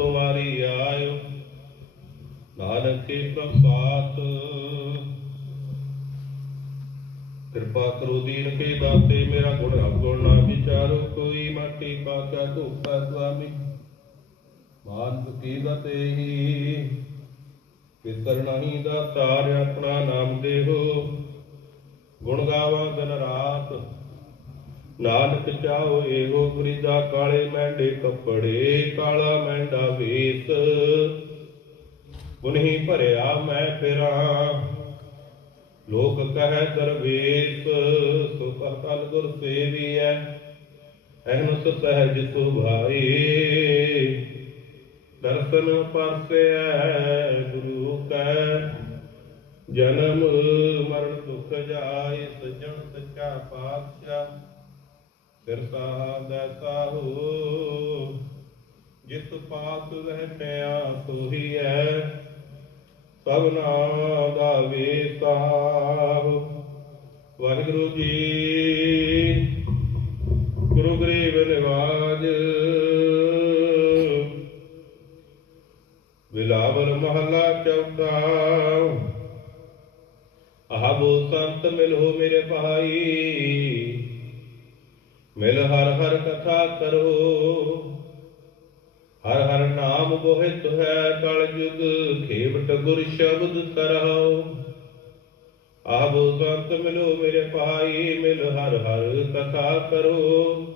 ਅੰਮ੍ਰਿਤ ਆਇਓ। ਨਾਨਕ ਕੇ ਪ੍ਰਸਾਦ ਕਿਰਪਾ ਕਰੋ ਦੀਨ ਕੇ ਦਾਤੇ, ਮੇਰਾ ਗੁਣ ਅਵਗੁਣ ਨਾ ਵਿਚਾਰੋ, ਕੋਈ ਮਾਟੀ ਪਾਕਾ ਧੋਖਾ ਸੁਆਮੀ। ਮਾਨਸ ਕੀ ਬਤੇ ਹੀ, ਪਿਤਰ ਨਹੀਂ ਦਾ ਤਾਰ ਆਪਣਾ ਨਾਮ ਦੇਹੋ। ਗੁਣ ਗਾਵਾਂ ਦਿਨ ਰਾਤ। ਨਾਨਕ ਚਾਹੋ ਏਗੋ ਫਰੀਦਾ ਕਾਲੇ ਮਹਿੰਡੇ ਕੱਪੜੇ, ਕਾਲਾ ਮਹਿੰਡਾ ਵੇਸ। ਪੁਨਹੀ ਭਰਿਆ ਮੈਂ ਫਿਰਾਂ, ਲੋਕ ਕਹੈ ਦਰਵੇਸ। ਸੋ ਕਲ ਗੁਰ ਸੇਵੀਐ ਅਹਨੁ ਸਹਿਜ ਸੁਭਾਈ ਦਰਸ਼ਨ ਪਰਸੈ ਗੁਰੂ ਕੈ, ਜਨਮ ਮਰਨ ਦੁਖ ਜਾਏ, ਸਜਣ ਸੱਚਾ ਪਾਤਸ਼ਾਹ। ਸਿਰ ਸਾਹਿਬ ਦਾ ਹੋ। ਜਿਸ ਪਾਤ ਰਹਿਣਿਆ ਸੋਹੀ ਹੈ ਸਭਨਾ ਦਾ ਵੇਤਾ ਵਾਹਿਗੁਰੂ ਜੀ, ਗੁਰੂ ਗਰੀਬ ਨਿਵਾਜ। ਬਿਲਾਵਲ ਮਹੱਲਾ ਚੌਥਾ ਆਹੋ ਸੰਤ ਮਿਲੋ ਮੇਰੇ ਭਾਈ। ਮਿਲ ਹਰ ਹਰ ਕਥਾ ਕਰੋ। ਹਰ ਹਰ ਨਾਮ ਬੋਹਿਤ ਹੈ ਕਲ ਜੁਗ, ਖੇਵਟ ਗੁਰ ਸ਼ਬਦ ਕਰਹੁ ਆਹੋ ਸੰਤ ਮਿਲੋ ਮੇਰੇ ਭਾਈ, ਮਿਲ ਹਰ ਹਰ ਕਥਾ ਕਰੋ।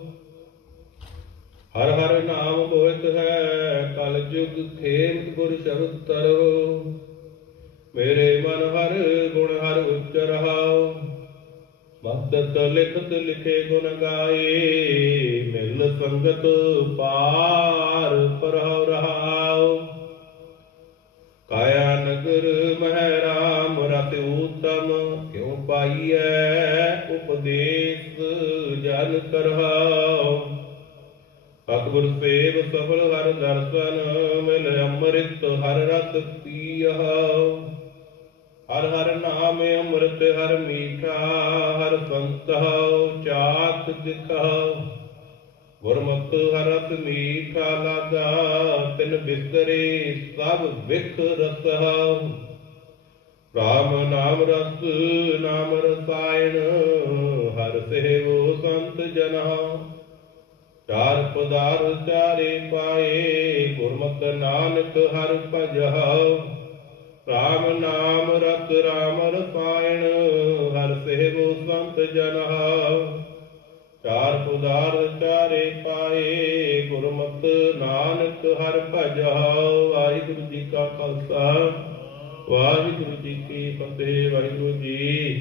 ਹਰ ਹਰ ਨਾਮ ਬੋਹਿਤ ਹੈ ਕਲ ਜੁਗ, ਖੇਵਟ ਗੁਰ ਸ਼ਬਦ ਤਰਹੁ ਮੇਰੇ ਮਨ ਹਰ ਗੁਣ ਹਰ ਉਚਰਹਾਉ ਮਦਤ ਲਿਖਤ ਲਿਖੇ ਗੁਣ ਗਾਏ ਮਿਲ ਸੰਗਤ ਪਾਰ ਪਰਹੁ ਰਹਾਉ। ਕਾਇਆ ਨਗਰ ਮਹਿ ਰਾਮ ਰਤਿ ਊਤਮ, ਕਿਉ ਪਾਈਐ ਉਪਦੇਸ਼ ਜਨ ਕਰਹਾਉ ਸਤਿਗੁਰ ਸੇਵ ਸਫਲ ਹਰ ਦਰਸ਼ਨ, ਮਿਲ ਅੰਮ੍ਰਿਤ ਹਰ ਰਸ ਪੀਹਉ ਹਰ ਹਰ ਨਾਮ ਅੰਮ੍ਰਿਤ, ਹਰ ਮੀਠਾ, ਹਰ ਸੰਤਹੁ ਚਾਤ ਦਿਖਾਉ ਗੁਰਮਤਿ ਹਰਤ ਮੀਠਾ ਲਾਗਾ, ਤਿਨ ਬਿਸਰੇ ਸਭ ਵਿਖ ਰਸਹੁ ਰਾਮ ਨਾਮ ਰਸ, ਨਾਮ ਰਸਾਇਣ, ਹਰ ਸੇਵੋ ਸੰਤ ਜਨਾ ਚਾਰ ਪਦਾਰ ਚਾਰੇ ਪਾਏ, ਗੁਰਮਤਿ ਨਾਨਕ ਹਰ ਭਜਹੁ ਰਾਮ ਨਾਮ ਰਤ ਰਾਮ ਰਸਾਇਣ ਹਰ ਸੇਵੋ ਸੰਤ ਜਨਹੁ ਚਾਰ ਪੁਦਾਰ ਚਾਰੇ ਪਾਏ, ਗੁਰਮਤ ਨਾਨਕ ਹਰ ਭਜਹੁ ਵਾਹਿਗੁਰੂ ਜੀ ਕਾ ਖਾਲਸਾ, ਵਾਹਿਗੁਰੂ ਜੀ ਕੀ ਫਤਿਹ, ਵਾਹਿਗੁਰੂ ਜੀ।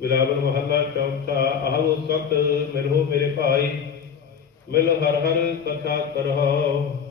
ਬਿਲਾਵਲ ਮਹੱਲਾ ਚੌਥਾ ਆਹੋ ਸਤ ਮਿਲੋ ਮੇਰੇ ਭਾਈ, ਮਿਲ ਹਰ ਹਰ ਕਥਾ ਕਰਹੁ।